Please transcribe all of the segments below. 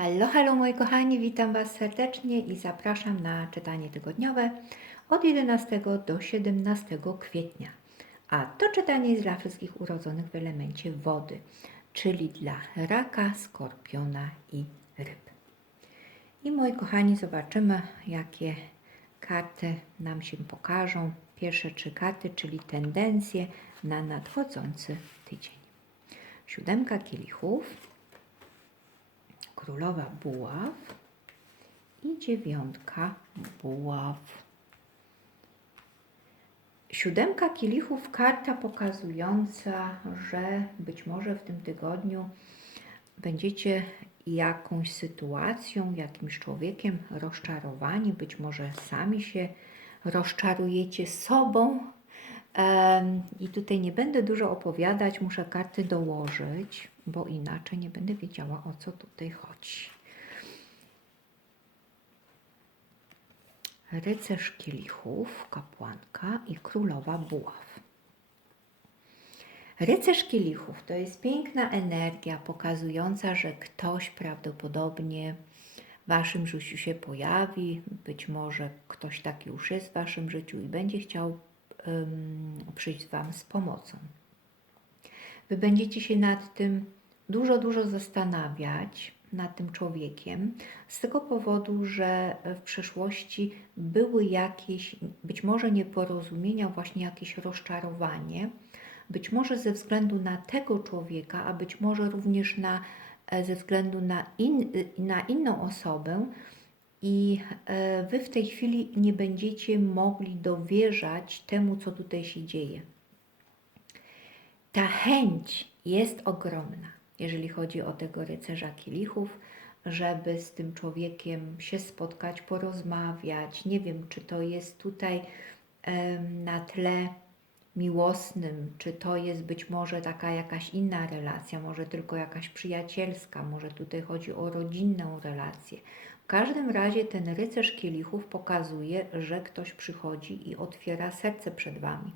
Halo, halo moi kochani, witam Was serdecznie i zapraszam na czytanie tygodniowe od 11 do 17 kwietnia. A to czytanie jest dla wszystkich urodzonych w elemencie wody, czyli dla raka, skorpiona i ryb. I moi kochani, zobaczymy, jakie karty nam się pokażą. Pierwsze trzy karty, czyli tendencje na nadchodzący tydzień. Siódemka kielichów, królowa buław i dziewiątka buław. Siódemka kielichów, karta pokazująca, że być może w tym tygodniu będziecie jakąś sytuacją, jakimś człowiekiem rozczarowani, być może sami się rozczarujecie sobą. I tutaj nie będę dużo opowiadać, muszę karty dołożyć, bo inaczej nie będę wiedziała o co tutaj chodzi. Rycerz kielichów, kapłanka i królowa buław. Rycerz kielichów to jest piękna energia pokazująca, że ktoś prawdopodobnie w waszym życiu się pojawi, być może ktoś taki już jest w waszym życiu i będzie chciał um, przyjść wam z pomocą. Wy będziecie się nad tym dużo, dużo zastanawiać, nad tym człowiekiem, z tego powodu, że w przeszłości były jakieś, być może nieporozumienia, właśnie jakieś rozczarowanie, być może ze względu na tego człowieka, a być może również na, e, ze względu na, in, na inną osobę, i e, wy w tej chwili nie będziecie mogli dowierzać temu, co tutaj się dzieje. Ta chęć jest ogromna, jeżeli chodzi o tego rycerza kielichów, żeby z tym człowiekiem się spotkać, porozmawiać. Nie wiem, czy to jest tutaj na tle miłosnym, czy to jest być może taka jakaś inna relacja, może tylko jakaś przyjacielska, może tutaj chodzi o rodzinną relację. W każdym razie ten rycerz kielichów pokazuje, że ktoś przychodzi i otwiera serce przed Wami.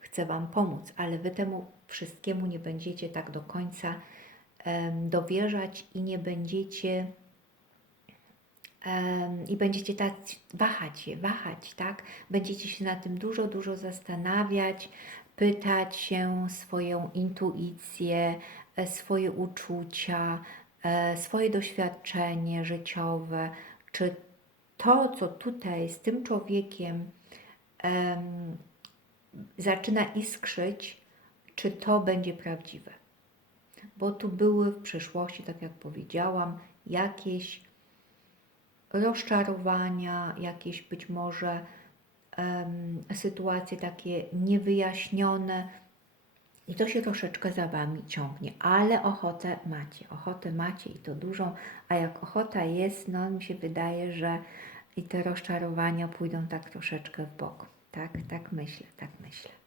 Chce Wam pomóc, ale Wy temu wszystkiemu nie będziecie tak do końca dowierzać i nie będziecie i będziecie tak wahać się, wahać, tak? Będziecie się na tym dużo, dużo zastanawiać, pytać się swoją intuicję, e, swoje uczucia, e, swoje doświadczenie życiowe, czy to, co tutaj z tym człowiekiem em, zaczyna iskrzyć, czy to będzie prawdziwe. Bo tu były w przeszłości, tak jak powiedziałam, jakieś rozczarowania, jakieś być może em, sytuacje takie niewyjaśnione i to się troszeczkę za Wami ciągnie, ale ochotę macie, ochotę macie i to dużą, a jak ochota jest, no mi się wydaje, że i te rozczarowania pójdą tak troszeczkę w bok. Tak, tak myślę, tak myślę.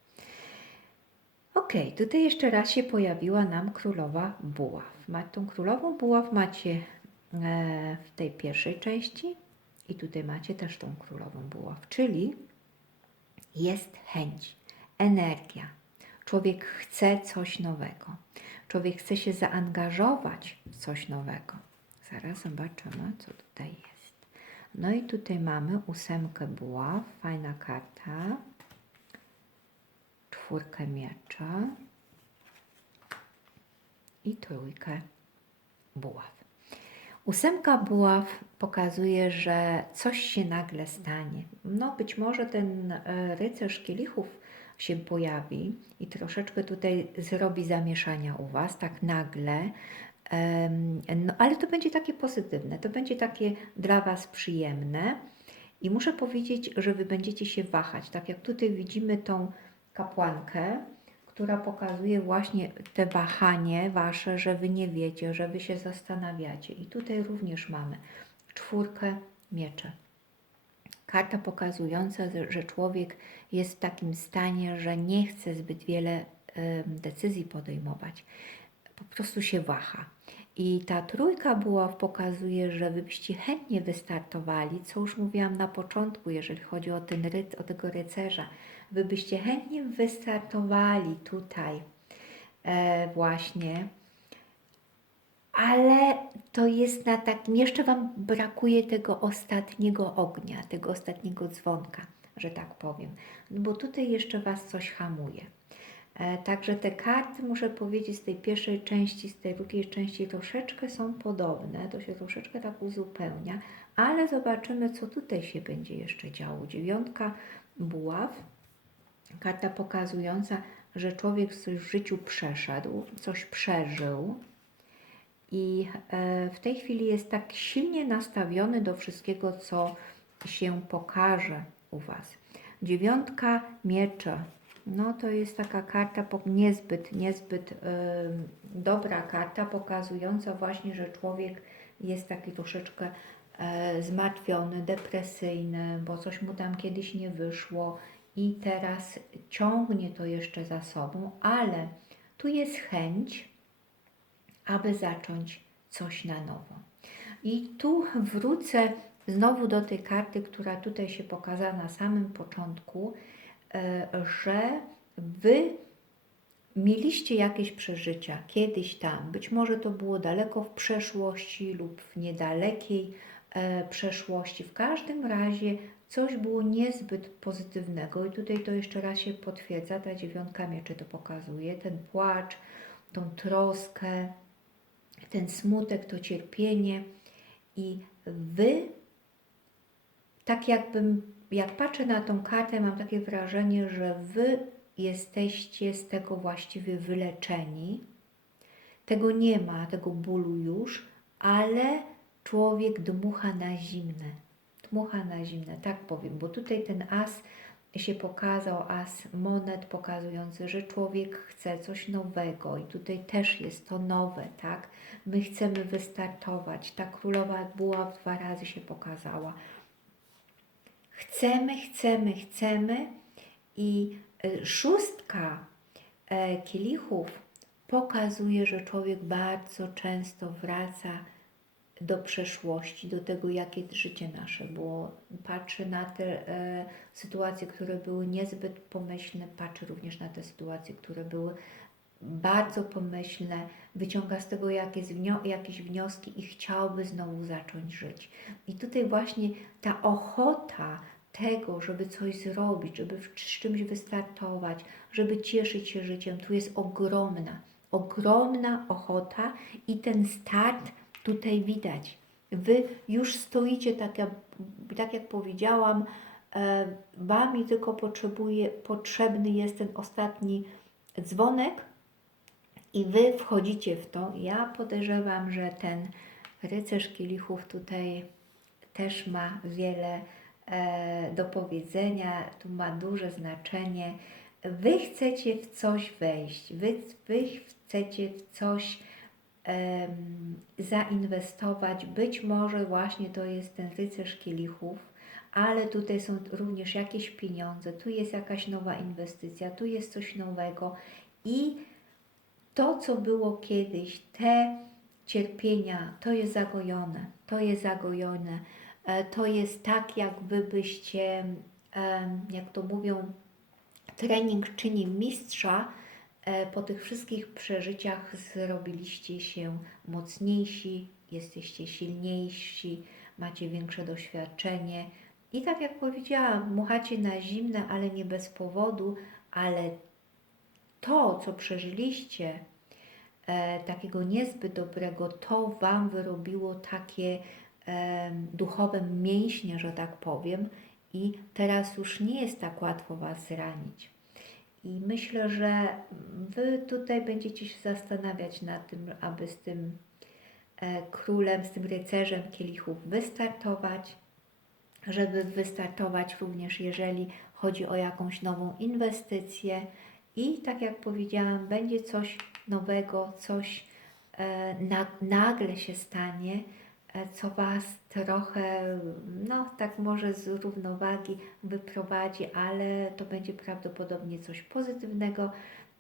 Ok, tutaj jeszcze raz się pojawiła nam królowa buław. Tą królową buław macie e, w tej pierwszej części i tutaj macie też tą królową buław, czyli jest chęć, energia. Człowiek chce coś nowego. Człowiek chce się zaangażować w coś nowego. Zaraz zobaczymy, co tutaj jest. No i tutaj mamy ósemkę buław, fajna karta. Czwórkę miecza i trójkę buław. Ósemka buław pokazuje, że coś się nagle stanie. No być może ten e, rycerz kielichów się pojawi i troszeczkę tutaj zrobi zamieszania u Was, tak nagle, no ale to będzie takie pozytywne, to będzie takie dla Was przyjemne i muszę powiedzieć, że Wy będziecie się wahać, tak jak tutaj widzimy tą kapłankę, która pokazuje właśnie te wahanie Wasze, że Wy nie wiecie, że Wy się zastanawiacie i tutaj również mamy czwórkę miecze. Karta pokazująca, że człowiek jest w takim stanie, że nie chce zbyt wiele decyzji podejmować. Po prostu się waha. I ta trójka buław pokazuje, że wy byście chętnie wystartowali, co już mówiłam na początku, jeżeli chodzi o, ten o tego rycerza. Wy byście chętnie wystartowali tutaj e, właśnie ale to jest na takim, jeszcze Wam brakuje tego ostatniego ognia, tego ostatniego dzwonka, że tak powiem, no bo tutaj jeszcze Was coś hamuje. E, Także te karty, muszę powiedzieć, z tej pierwszej części, z tej drugiej części troszeczkę są podobne, to się troszeczkę tak uzupełnia, ale zobaczymy, co tutaj się będzie jeszcze działo. Dziewiątka buław, karta pokazująca, że człowiek coś w życiu przeszedł, coś przeżył i e, w tej chwili jest tak silnie nastawiony do wszystkiego, co się pokaże u Was. Dziewiątka miecza. No to jest taka karta niezbyt, niezbyt ym, dobra karta, pokazująca właśnie, że człowiek jest taki troszeczkę e, zmartwiony, depresyjny, bo coś mu tam kiedyś nie wyszło i teraz ciągnie to jeszcze za sobą, ale tu jest chęć, aby zacząć coś na nowo. I tu wrócę znowu do tej karty, która tutaj się pokazała na samym początku, że Wy mieliście jakieś przeżycia kiedyś tam. Być może to było daleko w przeszłości lub w niedalekiej e, przeszłości. W każdym razie coś było niezbyt pozytywnego i tutaj to jeszcze raz się potwierdza. Ta dziewiątka mieczy to pokazuje. Ten płacz, tą troskę, ten smutek, to cierpienie i wy, tak jakbym, jak patrzę na tą kartę, mam takie wrażenie, że wy jesteście z tego właściwie wyleczeni. Tego nie ma, tego bólu już, ale człowiek dmucha na zimne. Dmucha na zimne, tak powiem, bo tutaj ten as się pokazał, as monet pokazujący, że człowiek chce coś nowego i tutaj też jest to nowe, tak? My chcemy wystartować. Ta królowa była dwa razy się pokazała. Chcemy, chcemy, chcemy i y, szóstka e, kielichów pokazuje, że człowiek bardzo często wraca do przeszłości, do tego, jakie życie nasze było. Patrzy na te e, sytuacje, które były niezbyt pomyślne, patrzy również na te sytuacje, które były bardzo pomyślne, wyciąga z tego jakieś, jakieś wnioski i chciałby znowu zacząć żyć. I tutaj właśnie ta ochota tego, żeby coś zrobić, żeby w czymś wystartować, żeby cieszyć się życiem, tu jest ogromna, ogromna ochota i ten start tutaj widać. Wy już stoicie, tak jak, tak jak powiedziałam, e, Wami tylko potrzebuje, potrzebny jest ten ostatni dzwonek i Wy wchodzicie w to. Ja podejrzewam, że ten rycerz kielichów tutaj też ma wiele do powiedzenia, tu ma duże znaczenie. Wy chcecie w coś wejść, wy, wy chcecie w coś em, zainwestować. Być może właśnie to jest ten rycerz kielichów, ale tutaj są również jakieś pieniądze, tu jest jakaś nowa inwestycja, tu jest coś nowego i to, co było kiedyś, te cierpienia, to jest zagojone, to jest zagojone. E, To jest tak, jak wy byście, jak to mówią, trening czyni mistrza. E, Po tych wszystkich przeżyciach zrobiliście się mocniejsi, jesteście silniejsi, macie większe doświadczenie. I tak jak powiedziałam, muchacie na zimne, ale nie bez powodu, ale to, co przeżyliście, e, takiego niezbyt dobrego, to Wam wyrobiło takie duchowe mięśnie, że tak powiem, i teraz już nie jest tak łatwo Was zranić. I myślę, że Wy tutaj będziecie się zastanawiać nad tym, aby z tym e, królem, z tym rycerzem kielichów wystartować, żeby wystartować również, jeżeli chodzi o jakąś nową inwestycję. I tak jak powiedziałam, będzie coś nowego, coś e, na, nagle się stanie, co Was trochę, no tak może z równowagi wyprowadzi, ale to będzie prawdopodobnie coś pozytywnego.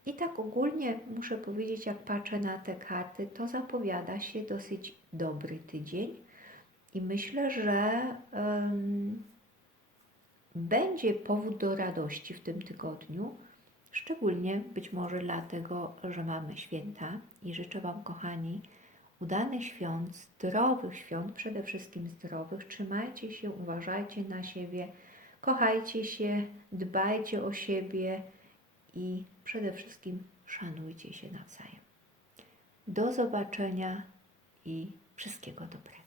I tak ogólnie muszę powiedzieć, jak patrzę na te karty, to zapowiada się dosyć dobry tydzień. I myślę, że em, będzie powód do radości w tym tygodniu, szczególnie być może dlatego, że mamy święta i życzę Wam, kochani, udanych świąt, zdrowych świąt, przede wszystkim zdrowych. Trzymajcie się, uważajcie na siebie, kochajcie się, dbajcie o siebie i przede wszystkim szanujcie się nawzajem. Do zobaczenia i wszystkiego dobrego.